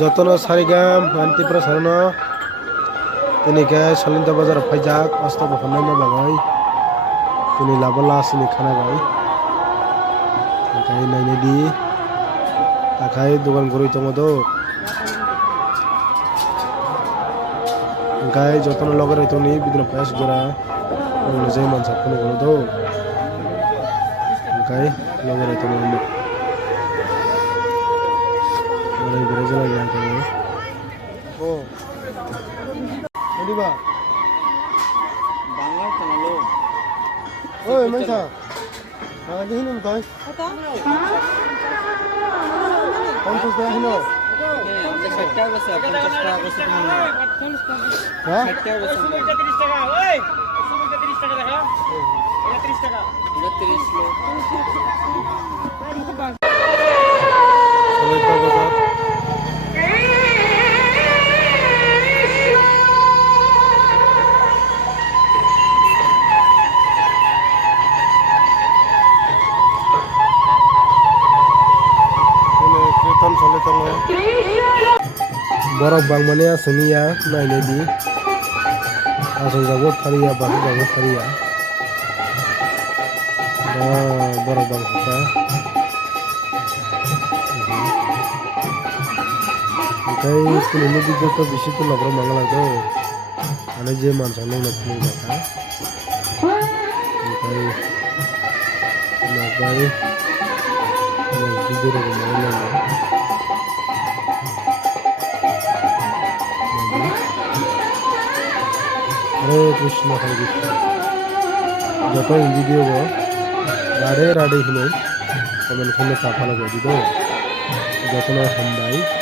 যতন সারিগাম anti prasarana তিনি কে সলিন্তা বাজার ফাইজাক অস্তা বহনাই না বাগাই তিনি লাবলা আসিনি খানা গাই তাকাই নাইনে দি তাকাই দোকান গরুই তমদো গাই যতন লগরে তুমি বিদিন পাস গরা নজে মানসা কোন গলো দো গাই লগরে তুমি ওরে বেরেজলা গাই তুমি ও দিবা বাংলা চালালো ওই মাইসা দিহিনুম কই পঞ্চাশ টাকা হিনো আমাদের 60 টাকা আছে 50 টাকা আছে হ্যাঁ 60 টাকা আছে 30 টাকা ওই 30 টাকা দেখা এটা 30 টাকা 30 লো সলিন্তা বাজার kiritan chole tango borok bangmani asaniya naine di asong jago thariya bahu jago thariya borok bang kita kai kulini video to bisi to logro mangala do ane je mansang nang nakmu jaka kai nagai video ro mangala Hare Krishna Hare Krishna joto video go rade rade hino komen khone ta phala go dido joto na hambai